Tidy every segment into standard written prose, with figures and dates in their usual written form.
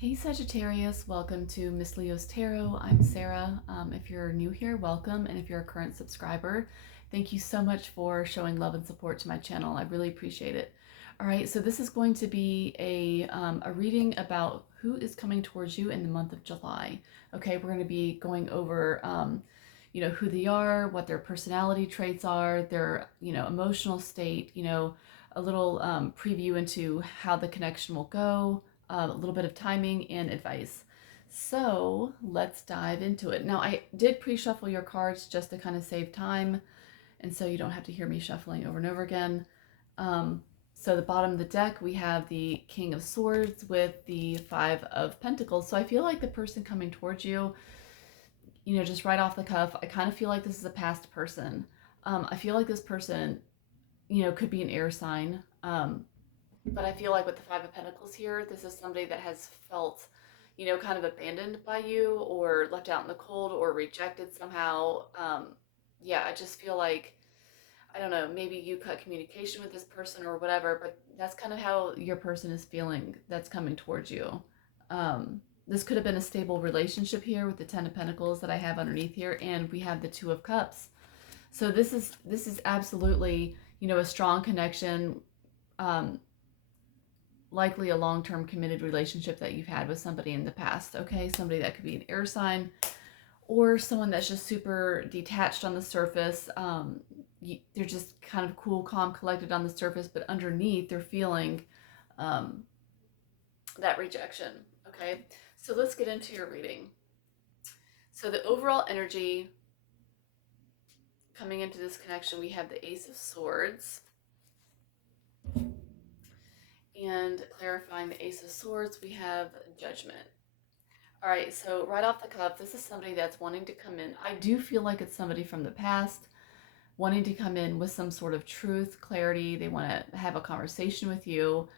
Hey Sagittarius, welcome to Miss Leo's Tarot. I'm Sarah. If you're new here, welcome. And if you're a current subscriber, thank you so much for showing love and support to my channel. I really appreciate it. All right, so this is going to be a reading about who is coming towards you in the month of July. Okay, we're going to be going over, who they are, what their personality traits are, their, emotional state, a little preview into how the connection will go, a little bit of timing and advice. So let's dive into it. Now, I did pre-shuffle your cards just to kind of save time, and so you don't have to hear me shuffling over and over again. So the bottom of the deck, we have the King of Swords with the Five of Pentacles. So I feel like the person coming towards you, just right off the cuff, I kind of feel like this is a past person. I feel like this person, could be an air sign. But I feel like with the Five of Pentacles here, this is somebody that has felt, kind of abandoned by you or left out in the cold or rejected somehow. Yeah, I just feel like, I don't know, maybe you cut communication with this person or whatever, but that's kind of how your person is feeling that's coming towards you. This could have been a stable relationship here with the Ten of Pentacles that I have underneath here, and we have the Two of Cups. So this is absolutely, a strong connection. Likely a long-term committed relationship that you've had with somebody in the past. Okay, somebody that could be an air sign or someone that's just super detached on the surface. They're just kind of cool, calm, collected on the surface, but underneath they're feeling that rejection. Okay, so let's get into your reading. So the overall energy coming into this connection, we have the Ace of Swords. And clarifying the Ace of Swords, we have Judgment. All right, so right off the cuff, this is somebody that's wanting to come in. I do feel like it's somebody from the past wanting to come in with some sort of truth, clarity. They want to have a conversation with you.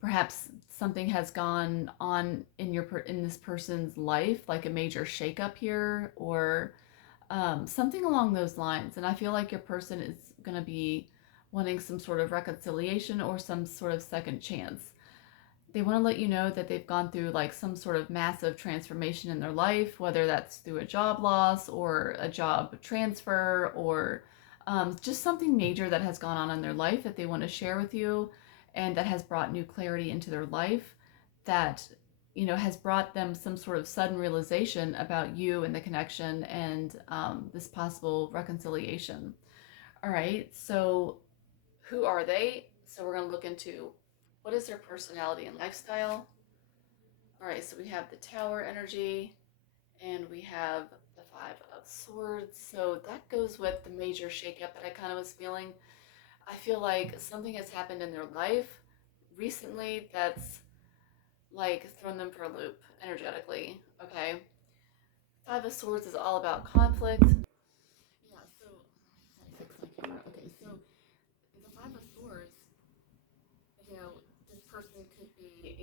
Perhaps something has gone on in this person's life, like a major shakeup here, or something along those lines. And I feel like your person is going to be wanting some sort of reconciliation or some sort of second chance. They want to let you know that they've gone through like some sort of massive transformation in their life, whether that's through a job loss or a job transfer or just something major that has gone on in their life that they want to share with you, and that has brought new clarity into their life, that has brought them some sort of sudden realization about you and the connection and this possible reconciliation. All right, so who are they? So we're going to look into what is their personality and lifestyle. All right, so we have the Tower energy and we have the Five of Swords. So that goes with the major shakeup that I kind of was feeling. I feel like something has happened in their life recently that's like thrown them for a loop energetically. Okay, Five of Swords is all about conflict. Yeah, so let me fix my camera. Okay, so the Five of Swords, this person could be,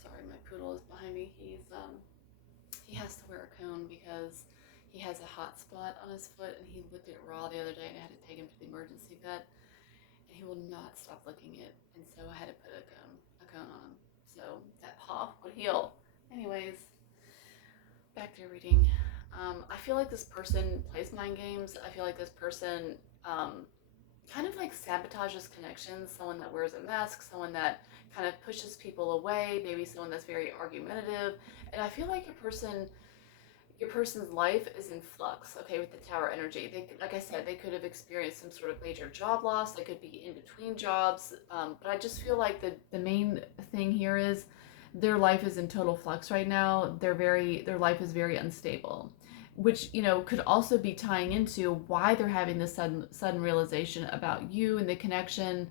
sorry, my poodle is behind me. He has to wear a cone because he has a hot spot on his foot and he looked at it raw the other day and I had to take him to the emergency vet and he will not stop licking it, and so I had to put a cone on him so that paw would heal. Anyways, back to your reading. I feel like this person plays mind games. I feel like this person kind of like sabotages connections, someone that wears a mask, someone that kind of pushes people away, maybe someone that's very argumentative. And I feel like your person's life is in flux, okay, with the Tower energy. They, like I said, they could have experienced some sort of major job loss. They could be in between jobs. But I just feel like the main thing here is their life is in total flux right now. Their life is very unstable, which could also be tying into why they're having this sudden realization about you and the connection.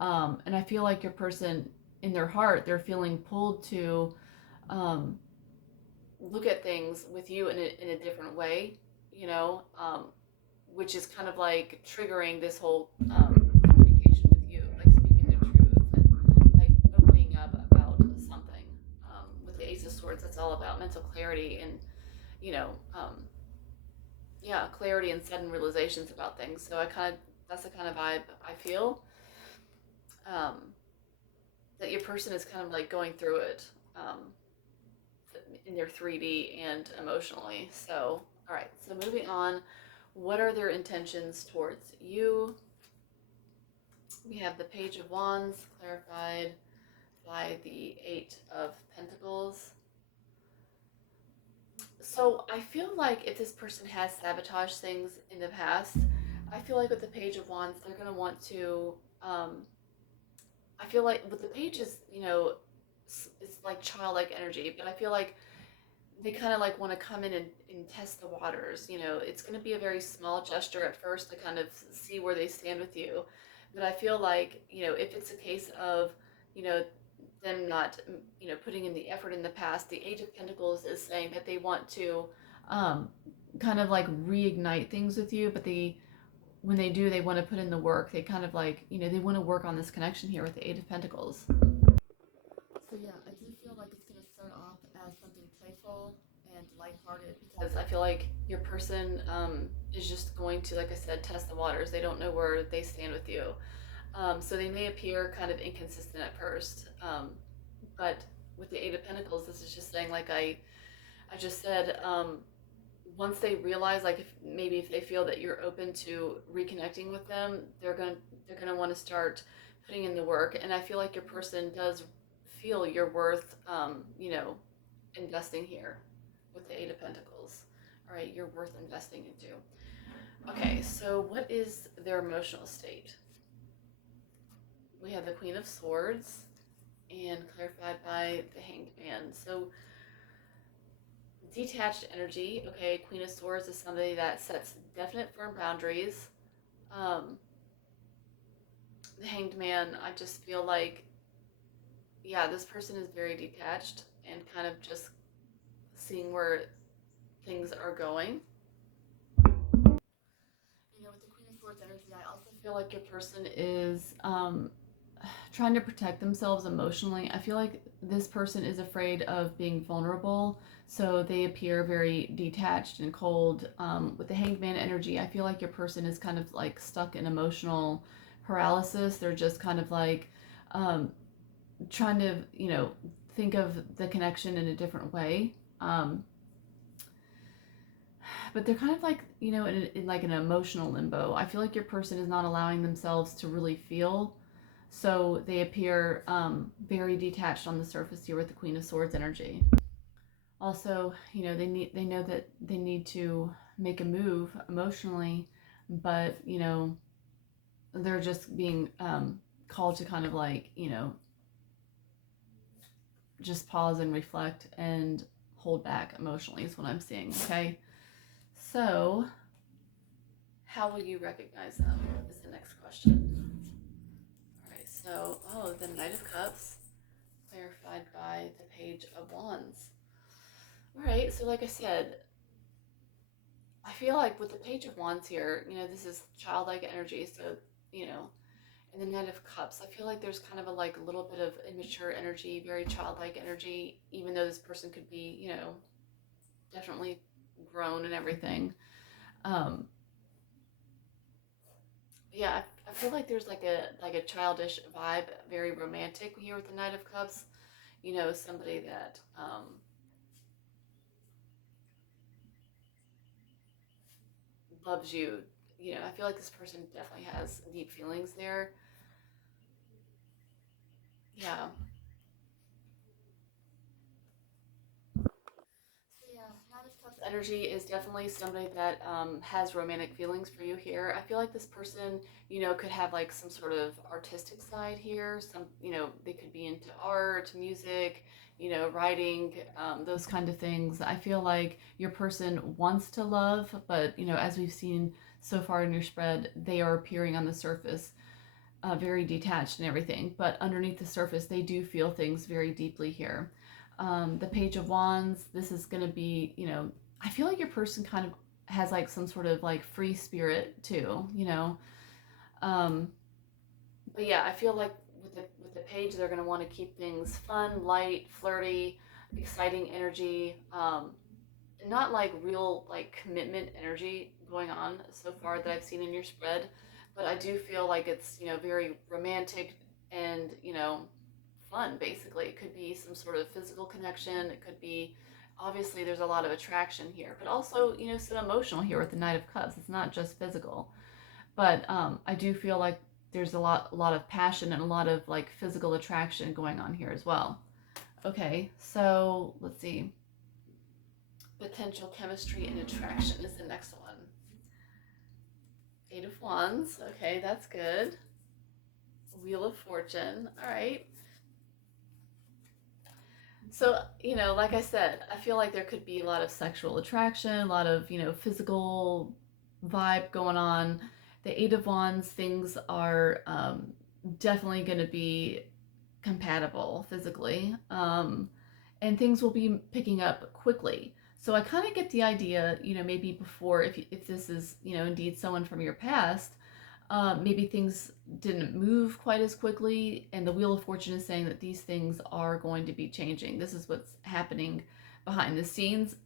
And I feel like your person, in their heart, they're feeling pulled to look at things with you in a different way, which is kind of like triggering this whole communication with you, like speaking the truth and like opening up about something. With the Ace of Swords, that's all about mental clarity and, you know, um, yeah, clarity and sudden realizations about things. So that's the kind of vibe I feel. Um, person is kind of like going through it in their 3D and emotionally. So, all right, so moving on, what are their intentions towards you? We have the Page of Wands clarified by the Eight of Pentacles. So I feel like if this person has sabotaged things in the past, I feel like with the Page of Wands, they're going to want to, I feel like with the pages, it's like childlike energy, but I feel like they kind of like want to come in and test the waters. It's going to be a very small gesture at first to kind of see where they stand with you. But I feel like, if it's a case of, you know, them not, putting in the effort in the past, the Age of Pentacles is saying that they want to um, kind of like reignite things with you, but when they do, they want to put in the work. They kind of like, they want to work on this connection here with the Eight of Pentacles. So yeah, I do feel like it's going to start off as something playful and lighthearted because I feel like your person is just going to, like I said, test the waters. They don't know where they stand with you. So they may appear kind of inconsistent at first. But with the Eight of Pentacles, this is just saying, like I just said, once they realize, like if they feel that you're open to reconnecting with them, they're gonna want to start putting in the work. And I feel like your person does feel you're worth, investing here with the Eight of Pentacles. All right, you're worth investing into. Okay, so what is their emotional state? We have the Queen of Swords and clarified by the Hanged Man. So detached energy. Okay, Queen of Swords is somebody that sets definite firm boundaries. Um, the Hanged Man, I just feel like, yeah, this person is very detached and kind of just seeing where things are going. With the Queen of Swords energy, I also feel like your person is trying to protect themselves emotionally. I feel like this person is afraid of being vulnerable, so they appear very detached and cold. With the Hanged Man energy, I feel like your person is kind of like stuck in emotional paralysis. They're just kind of like trying to, think of the connection in a different way. But they're kind of like, in like an emotional limbo. I feel like your person is not allowing themselves to really feel. So they appear very detached on the surface here with the Queen of Swords energy. Also, they know that they need to make a move emotionally, but they're just being called to kind of like just pause and reflect and hold back emotionally is what I'm seeing. Okay, so how will you recognize them is the next question. All right, so the Knight of Cups clarified by the Page of Wands. All right, so like I said, I feel like with the Page of Wands here, this is childlike energy. So, and the Knight of Cups, I feel like there's kind of a little bit of immature energy, very childlike energy, even though this person could be, definitely grown and everything. Yeah, I feel like there's like a childish vibe, very romantic here with the Knight of Cups. Somebody that loves you. I feel like this person definitely has deep feelings there. Yeah. So yeah, Nine of Cups energy is definitely somebody that has romantic feelings for you here. I feel like this person, could have like some sort of artistic side here. They could be into art, music, writing, those kind of things. I feel like your person wants to love, but as we've seen so far in your spread, they are appearing on the surface very detached and everything, but underneath the surface, they do feel things very deeply here. The Page of Wands, this is going to be, I feel like your person kind of has like some sort of like free spirit too, Um, but yeah, I feel like with the page, they're going to want to keep things fun, light, flirty, exciting energy. Not like real like commitment energy going on so far that I've seen in your spread, but I do feel like it's very romantic and fun, basically. It could be some sort of physical connection. It could be, obviously, there's a lot of attraction here, but also, you know, some emotional here with the Knight of Cups. It's not just physical, but I do feel like there's a lot of passion and a lot of like physical attraction going on here as well. Okay, so let's see. Potential chemistry and attraction is the next one. Eight of Wands. Okay, that's good. Wheel of Fortune. All right. So, you know, like I said, I feel like there could be a lot of sexual attraction, a lot of, you know, physical vibe going on. The Eight of Wands, things are definitely going to be compatible physically, and things will be picking up quickly. So I kind of get the idea, you know, maybe before, if this is, you know, indeed someone from your past, maybe things didn't move quite as quickly, and the Wheel of Fortune is saying that these things are going to be changing. This is what's happening behind the scenes.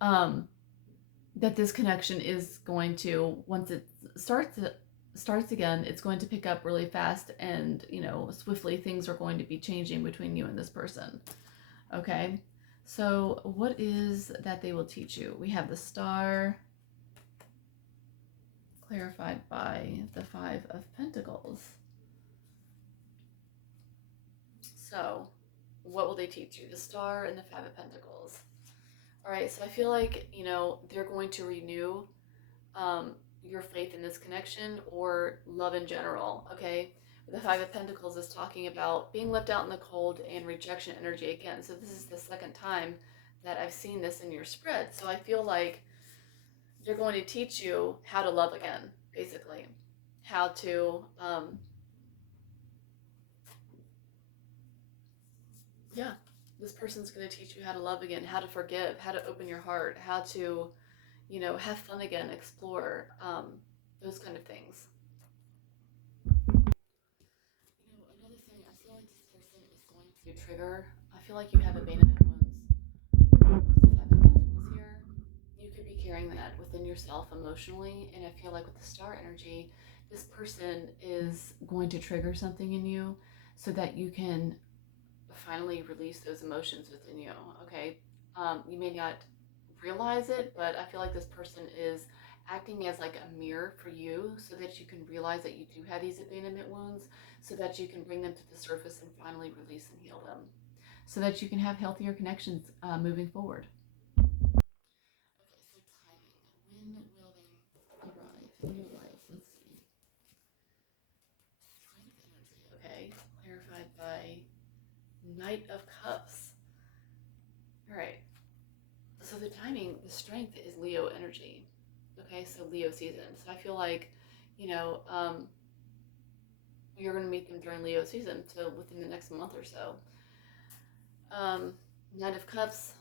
um, that this connection is going to, once it starts again, it's going to pick up really fast, and you know, swiftly things are going to be changing between you and this person. Okay, so what is that they will teach you? We have the Star, clarified by the Five of Pentacles. So what will they teach you? The Star and the Five of Pentacles. All right, so I feel like, you know, they're going to renew your faith in this connection or love in general. Okay, the Five of Pentacles is talking about being left out in the cold and rejection energy again. So this is the second time that I've seen this in your spread. So I feel like they're going to teach you how to love again, basically. How to, yeah, this person's going to teach you how to love again, how to forgive, how to open your heart, how to, you know, have fun again, explore, those kind of things. You know, another thing, I feel like this person is going to trigger. I feel like you have abandonment wounds with the Five of Pentacles here. You could be carrying that within yourself emotionally, and I feel like with the Star energy, this person is going to trigger something in you so that you can finally release those emotions within you. Okay, you may not realize it, but I feel like this person is acting as like a mirror for you so that you can realize that you do have these abandonment wounds, so that you can bring them to the surface and finally release and heal them, so that you can have healthier connections moving forward. Okay, so timing. When will they arrive in your life? Let's see. Strength energy. Okay, clarified by Knight of Cups. All right. So the timing, the strength is Leo energy. Okay, so Leo season. So I feel like, you know, you're going to meet them during Leo season, so within the next month or so. Knight of Cups.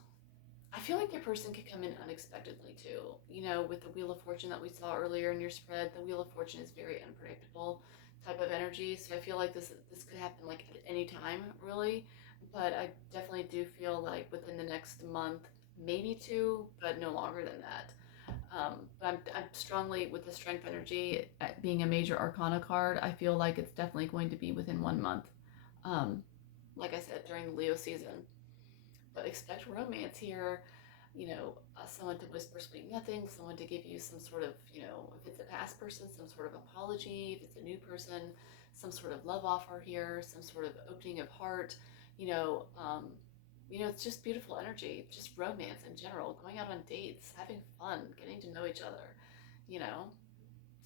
I feel like your person could come in unexpectedly too. You know, with the Wheel of Fortune that we saw earlier in your spread, the Wheel of Fortune is very unpredictable type of energy. So I feel like this could happen like at any time, really. But I definitely do feel like within the next month, maybe two, but no longer than that. But I'm strongly with the Strength energy being a major Arcana card. I feel like it's definitely going to be within 1 month. Um, like I said, during the Leo season. But expect romance here. You know, someone to whisper sweet nothing, someone to give you some sort of, you know, if it's a past person, some sort of apology. If it's a new person, some sort of love offer here, some sort of opening of heart. You know, you know, it's just beautiful energy, just romance in general, going out on dates, having fun, getting to know each other, you know.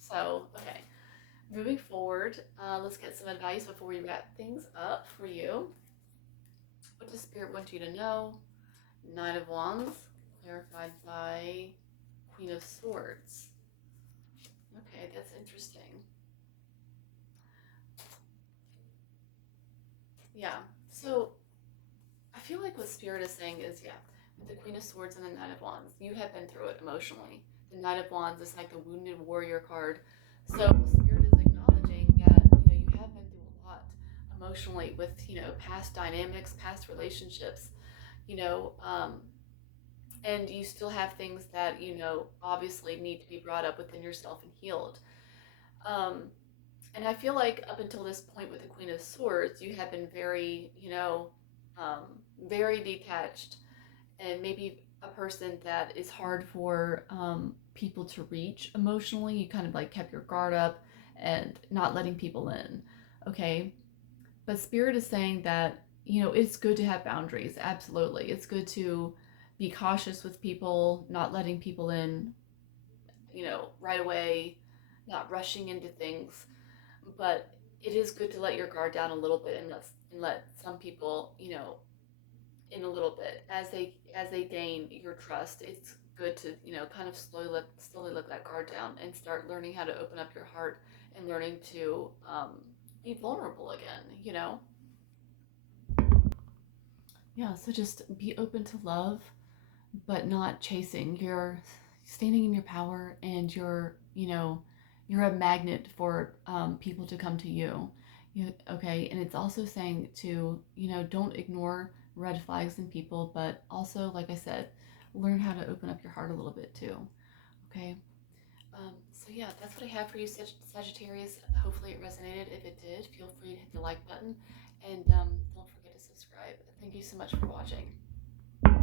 So, okay, moving forward, let's get some advice before we wrap things up for you. What does Spirit want you to know? Nine of Wands, clarified by Queen of Swords. Okay, that's interesting. Yeah, so I feel like what Spirit is saying is, yeah, with the Queen of Swords and the Nine of Wands, you have been through it emotionally. The Knight of Wands is like the wounded warrior card. So Spirit is acknowledging that, you know, you have been through a lot emotionally with, you know, past dynamics, past relationships, you know, and you still have things that, you know, obviously need to be brought up within yourself and healed. Um, And I feel like up until this point with the Queen of Swords, you have been very, um, very detached, and maybe a person that is hard for people to reach emotionally. You kind of like kept your guard up and not letting people in. Okay. But Spirit is saying that, it's good to have boundaries. Absolutely. It's good to be cautious with people, not letting people in, right away, not rushing into things. But it is good to let your guard down a little bit, and let some people, in a little bit as they gain your trust. It's good to, kind of slowly let that guard down and start learning how to open up your heart, and learning to be vulnerable again. Yeah, so just be open to love, but not chasing. You're standing in your power, and you're a magnet for people to come to you. Okay, and it's also saying to, don't ignore red flags in people, but also, like I said, learn how to open up your heart a little bit too. Okay. So yeah, that's what I have for you, Sagittarius. Hopefully it resonated. If it did, feel free to hit the like button, and don't forget to subscribe. Thank you so much for watching.